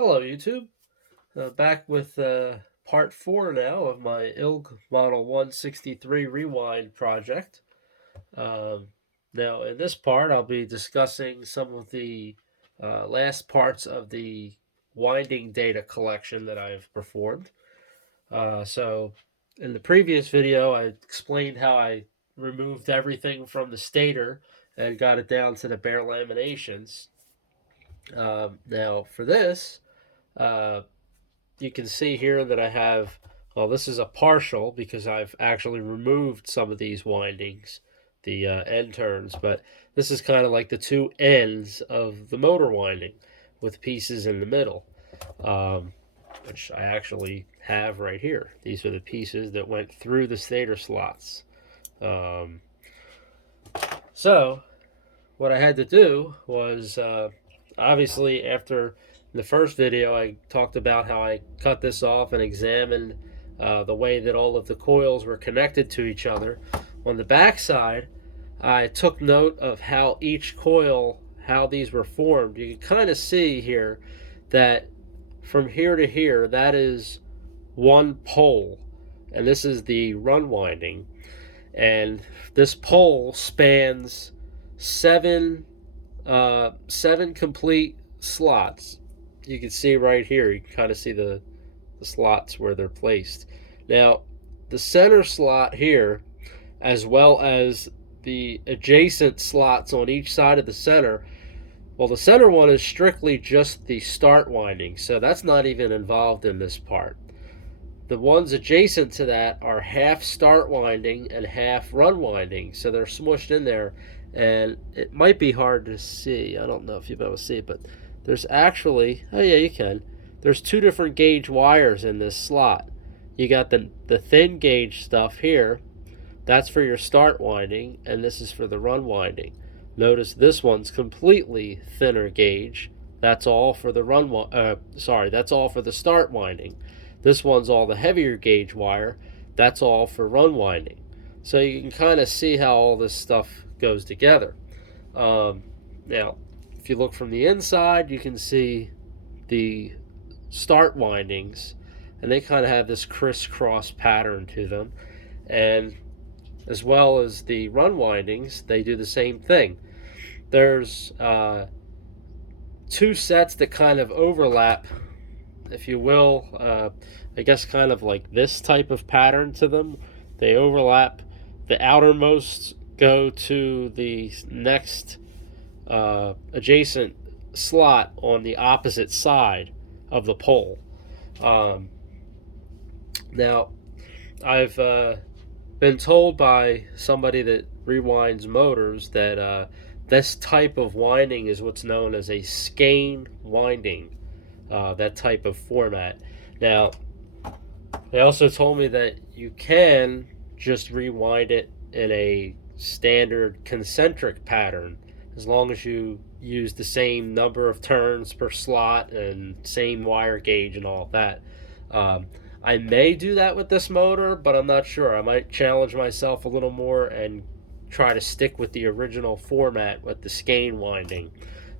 Hello, YouTube. Back with part 4 now of my ILG Model 163 Rewind project. Um, Now, in this part, I'll be discussing some of the last parts of the winding data collection that I've performed. In the previous video, I explained how I removed everything from the stator and got it down to the bare laminations. Now, for this, uh, you can see here that I have, well, this is a partial because I've actually removed some of these windings, the end turns, but this is kind of like the two ends of the motor winding with pieces in the middle, um, which I actually have right here. These are the pieces that went through the stator slots. Um, so what I had to do was obviously after the first video I talked about how I cut this off and examined the way that all of the coils were connected to each other. On the back side, I took note of how each coil, how these were formed. You can kind of see here that from here to here, that is one pole, and this is the run winding, and this pole spans seven complete slots. You can see right here, you can kind of see the slots where they're placed. Now, the center slot here, as well as the adjacent slots on each side of the center, well, the center one is strictly just the start winding, so that's not even involved in this part. The ones adjacent to that are half start winding and half run winding, so they're smushed in there, and it might be hard to see. I don't know if you'll be able to see it, but there's actually, oh yeah, you can. There's two different gauge wires in this slot. You got the thin gauge stuff here. That's for your start winding, and this is for the run winding. Notice this one's completely thinner gauge. That's all for the that's all for the start winding. This one's all the heavier gauge wire. That's all for run winding. So you can kind of see how all this stuff goes together. Now, if you look from the inside, you can see the start windings, and they kind of have this crisscross pattern to them. And as well as the run windings, they do the same thing. There's two sets that kind of overlap, if you will, I guess kind of like this type of pattern to them. They overlap. The outermost go to the next adjacent slot on the opposite side of the pole. Now, I've been told by somebody that rewinds motors that this type of winding is what's known as a skein winding, that type of format. Now, they also told me that you can just rewind it in a standard concentric pattern as long as you use the same number of turns per slot and same wire gauge and all of that. I may do that with this motor, but I'm not sure. I might challenge myself a little more and try to stick with the original format with the skein winding.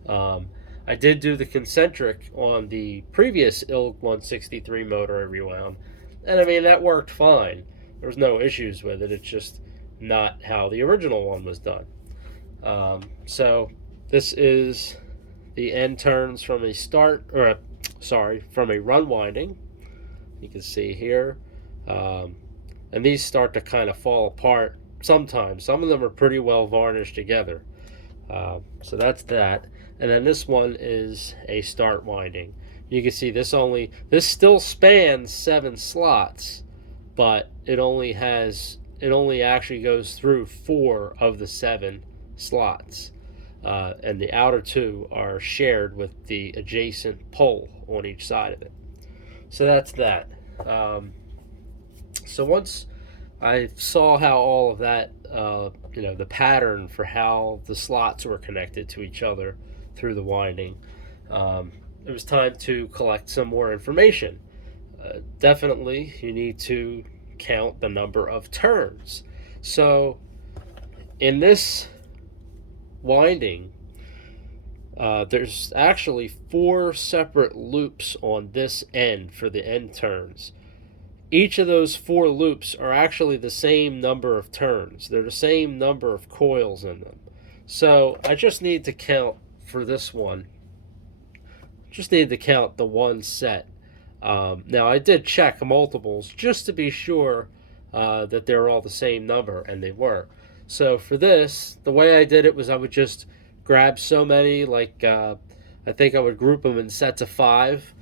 I did do the concentric on the previous ILG 163 motor I rewound, and I mean, that worked fine. There was no issues with it. It's just not how the original one was done. So this is the end turns from a from a run winding. You can see here, and these start to kind of fall apart sometimes. Some of them are pretty well varnished together. So that's that. And then this one is a start winding. You can see this still spans 7 slots, but it only actually goes through 4 of the 7 slots. And the outer 2 are shared with the adjacent pole on each side of it. So that's that. So once I saw how all of that, the pattern for how the slots were connected to each other through the winding, it was time to collect some more information. Definitely, you need to count the number of turns. So in this winding, There's actually 4 separate loops on this end for the end turns. Each of those 4 loops are actually the same number of turns. They're the same number of coils in them. So I just need to count for this one. Just need to count the one set. Now I did check multiples just to be sure that they're all the same number, and they were. So for this, the way I did it was I would just grab so many, like I think I would group them in sets of 5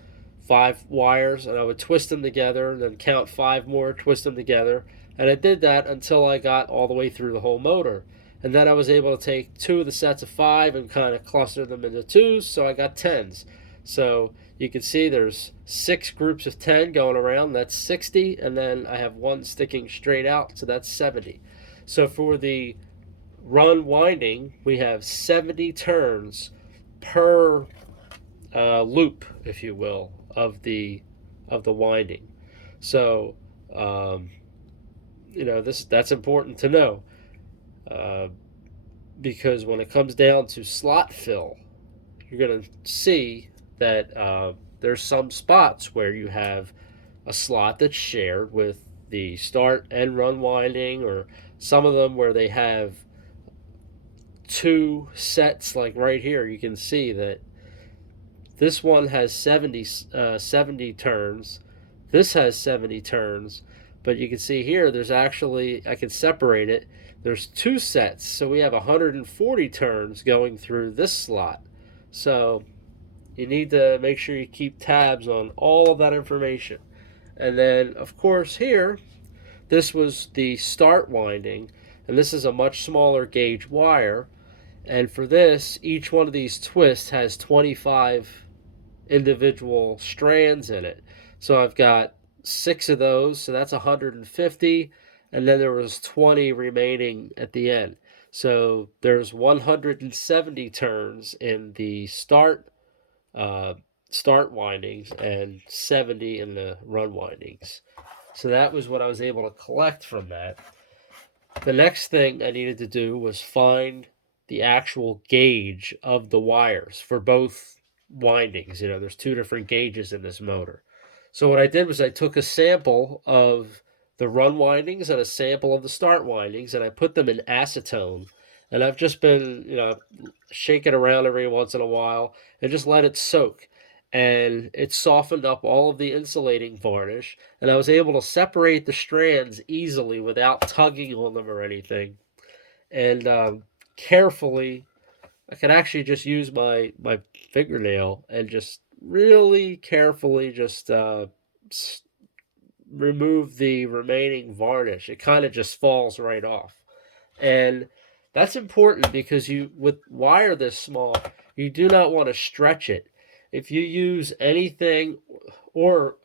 wires, and I would twist them together, and then count 5 more, twist them together, and I did that until I got all the way through the whole motor. And then I was able to take 2 of the sets of 5 and kind of cluster them into 2s, so I got 10s. So you can see there's 6 groups of 10 going around, that's 60, and then I have 1 sticking straight out, so that's 70. So for the run winding, we have 70 turns per loop, if you will, of the winding. So that's important to know, because when it comes down to slot fill, you're going to see that there's some spots where you have a slot that's shared with the start and run winding, or some of them where they have 2 sets, like right here. You can see that this one has 70 turns. This has 70 turns. But you can see here, there's actually, I can separate it. There's 2 sets, so we have 140 turns going through this slot. So you need to make sure you keep tabs on all of that information. And then, of course, here, this was the start winding, and this is a much smaller gauge wire. And for this, each one of these twists has 25 individual strands in it. So I've got 6 of those, so that's 150, and then there was 20 remaining at the end. So there's 170 turns in the start windings and 70 in the run windings. So that was what I was able to collect from that. The next thing I needed to do was find the actual gauge of the wires for both windings. There's 2 different gauges in this motor. So what I did was I took a sample of the run windings and a sample of the start windings, and I put them in acetone. And I've just been, shake it around every once in a while and just let it soak. And it softened up all of the insulating varnish, and I was able to separate the strands easily without tugging on them or anything. And carefully, I could actually just use my fingernail and just really carefully just remove the remaining varnish. It kind of just falls right off. And that's important because with wire this small, you do not want to stretch it. If you use anything, or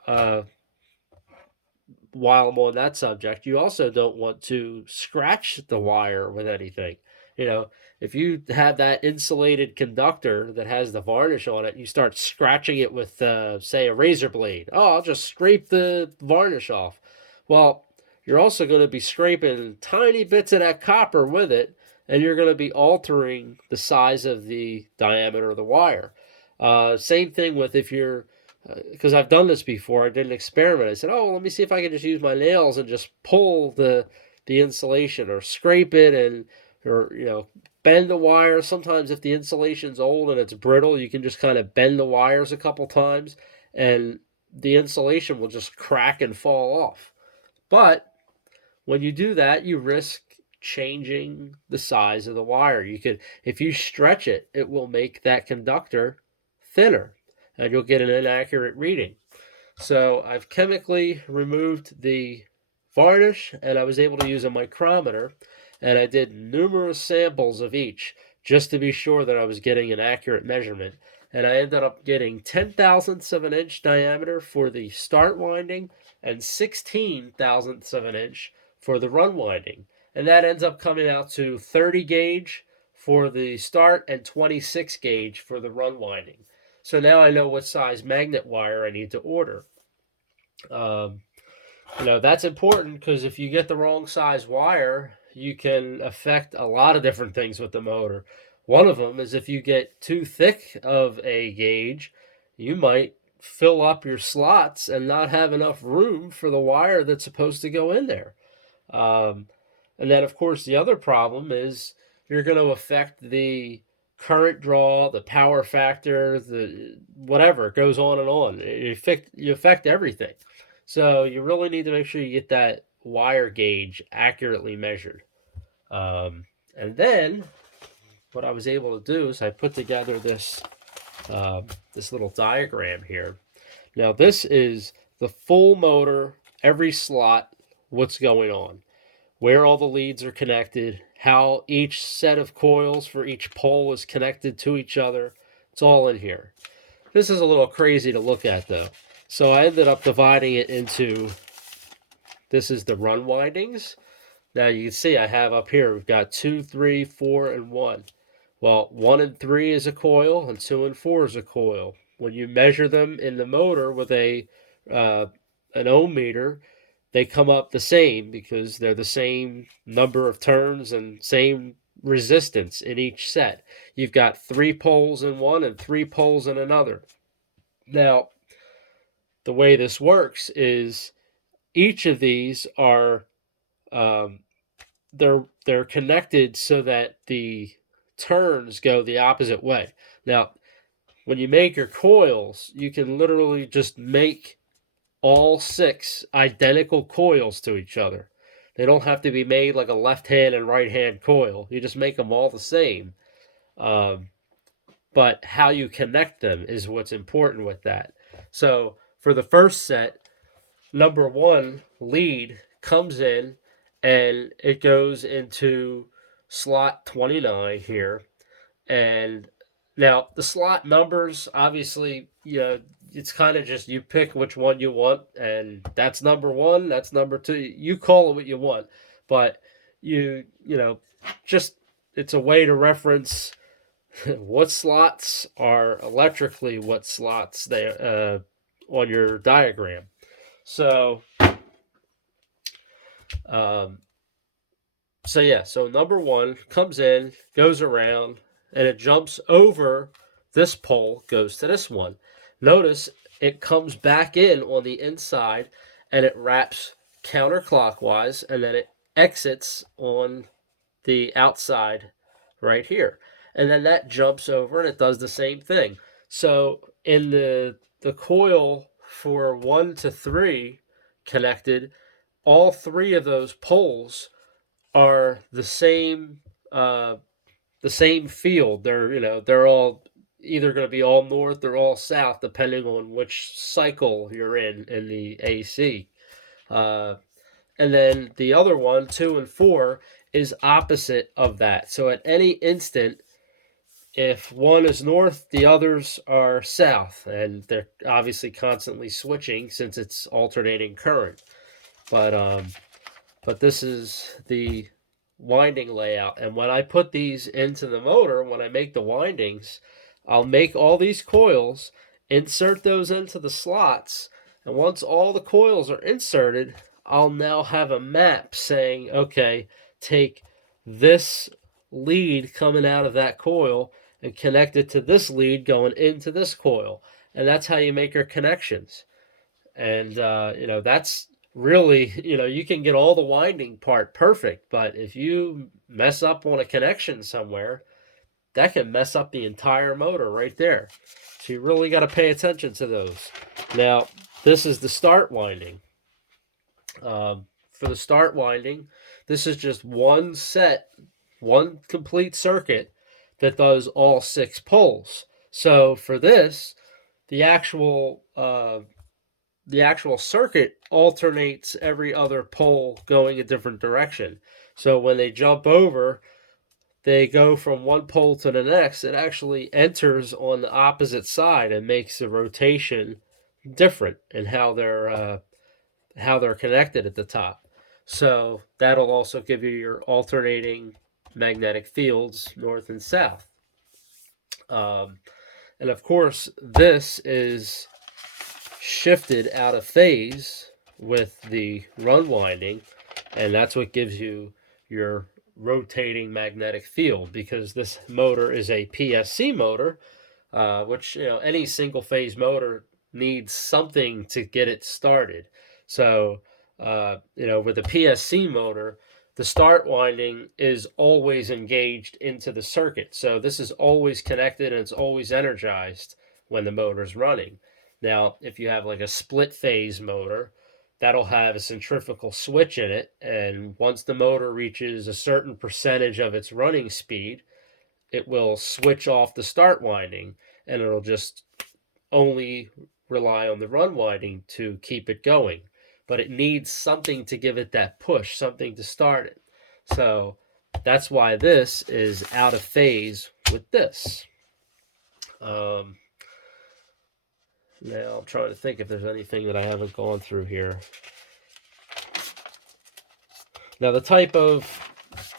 while I'm on that subject, you also don't want to scratch the wire with anything. If you have that insulated conductor that has the varnish on it, you start scratching it with, say, a razor blade. Oh, I'll just scrape the varnish off. Well, you're also going to be scraping tiny bits of that copper with it, and you're going to be altering the size of the diameter of the wire. Same thing with if you're, because I've done this before. I did an experiment. I said, oh, let me see if I can just use my nails and just pull the insulation, or scrape it, or bend the wire. Sometimes if the insulation's old and it's brittle, you can just kind of bend the wires a couple times, and the insulation will just crack and fall off. But when you do that, you risk changing the size of the wire. If you stretch it, it will make that conductor thinner, and you'll get an inaccurate reading. So I've chemically removed the varnish, and I was able to use a micrometer, and I did numerous samples of each just to be sure that I was getting an accurate measurement. And I ended up getting 10 thousandths of an inch diameter for the start winding and 16 thousandths of an inch for the run winding. And that ends up coming out to 30 gauge for the start and 26 gauge for the run winding. So now I know what size magnet wire I need to order. That's important, because if you get the wrong size wire, you can affect a lot of different things with the motor. One of them is if you get too thick of a gauge, you might fill up your slots and not have enough room for the wire that's supposed to go in there. Um, and then, of course, the other problem is you're going to affect the current draw, the power factor, the whatever goes on and on. You affect everything. So you really need to make sure you get that wire gauge accurately measured. And then what I was able to do is I put together this little diagram here. Now this is the full motor, every slot, what's going on, where all the leads are connected, how each set of coils for each pole is connected to each other. It's all in here. This is a little crazy to look at though. So I ended up dividing it into, this is the run windings. Now you can see I have up here, we've got 2, 3, 4, and 1. Well, 1 and 3 is a coil, and 2 and 4 is a coil. When you measure them in the motor with an ohm meter, they come up the same because they're the same number of turns and same resistance in each set. You've got 3 poles in one and 3 poles in another. Now, the way this works is each of these are um, they're connected so that the turns go the opposite way. Now, when you make your coils, you can literally just make all 6 identical coils to each other. They don't have to be made like a left hand and right hand coil. You just make them all the same. Um, but how you connect them is what's important with that. So for the first set, number 1 lead comes in and it goes into slot 29 here. And now the slot numbers, obviously, it's kind of just you pick which one you want, and that's number 1, that's number 2. You call it what you want, but just it's a way to reference what slots are electrically what slots they on your diagram. So, um, so number 1 comes in, goes around, and it jumps over this pole, goes to this one. Notice it comes back in on the inside, and it wraps counterclockwise, and then it exits on the outside right here. And then that jumps over, and it does the same thing. So in the coil for 1 to 3 connected, all 3 of those poles are the same field. They're all either going to be all north or all south, depending on which cycle you're in the AC. And then the other one, 2 and 4, is opposite of that. So at any instant, if one is north, the others are south, and they're obviously constantly switching since it's alternating current. But this is the winding layout. And when I put these into the motor, when I make the windings, I'll make all these coils, insert those into the slots, and once all the coils are inserted, I'll now have a map saying, okay, take this lead coming out of that coil and connect it to this lead going into this coil. And that's how you make your connections. And, that's really, you can get all the winding part perfect, but if you mess up on a connection somewhere, that can mess up the entire motor right there. So you really got to pay attention to those. Now, this is the start winding. For the start winding, this is just one set, one complete circuit that does all 6 poles. So for this, the actual circuit alternates every other pole going a different direction. So when they jump over, they go from one pole to the next. It actually enters on the opposite side and makes the rotation different in how they're connected at the top. So that'll also give you your alternating magnetic fields north and south. And of course, this is shifted out of phase with the run winding, and that's what gives you your rotating magnetic field, because this motor is a PSC motor, which, any single phase motor needs something to get it started. So, with the PSC motor, the start winding is always engaged into the circuit. So this is always connected and it's always energized when the motor's running. Now, if you have like a split phase motor, that'll have a centrifugal switch in it. And once the motor reaches a certain percentage of its running speed, it will switch off the start winding and it'll just only rely on the run winding to keep it going. But it needs something to give it that push, something to start it. So that's why this is out of phase with this. Now I'm trying to think if there's anything that I haven't gone through here. Now, the type of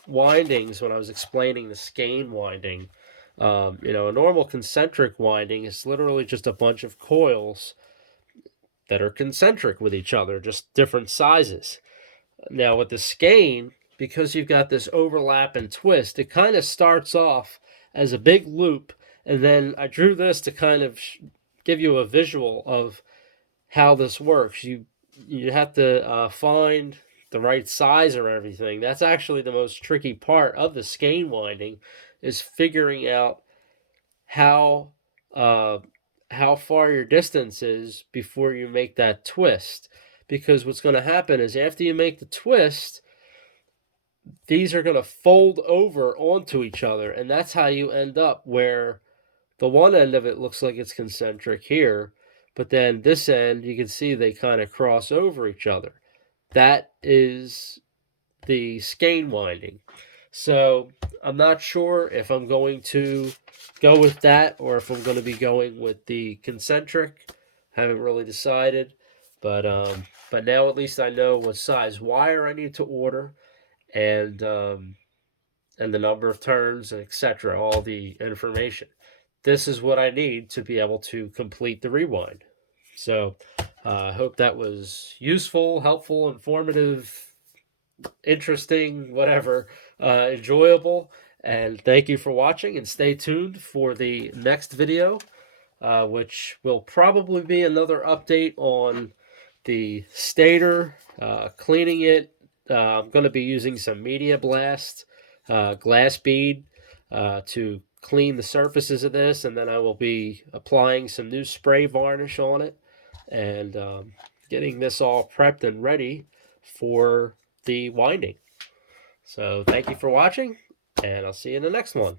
windings, when I was explaining the skein winding, a normal concentric winding is literally just a bunch of coils that are concentric with each other, just different sizes. Now, with the skein, because you've got this overlap and twist, it kind of starts off as a big loop, and then I drew this to kind of give you a visual of how this works. You have to find the right size or everything. That's actually the most tricky part of the skein winding, is figuring out how far your distance is before you make that twist. Because what's going to happen is after you make the twist, these are going to fold over onto each other, and that's how you end up where the one end of it looks like it's concentric here, but then this end, you can see they kind of cross over each other. That is the skein winding. So I'm not sure if I'm going to go with that or if I'm going to be going with the concentric. Haven't really decided, but now at least I know what size wire I need to order, and the number of turns, etc. All the information. This is what I need to be able to complete the rewind. So I hope that was useful, helpful, informative, interesting, whatever, enjoyable. And thank you for watching, and stay tuned for the next video, which will probably be another update on the stator, cleaning it. I'm going to be using some Media Blast glass bead to clean the surfaces of this, and then I will be applying some new spray varnish on it and getting this all prepped and ready for the winding. So thank you for watching, and I'll see you in the next one.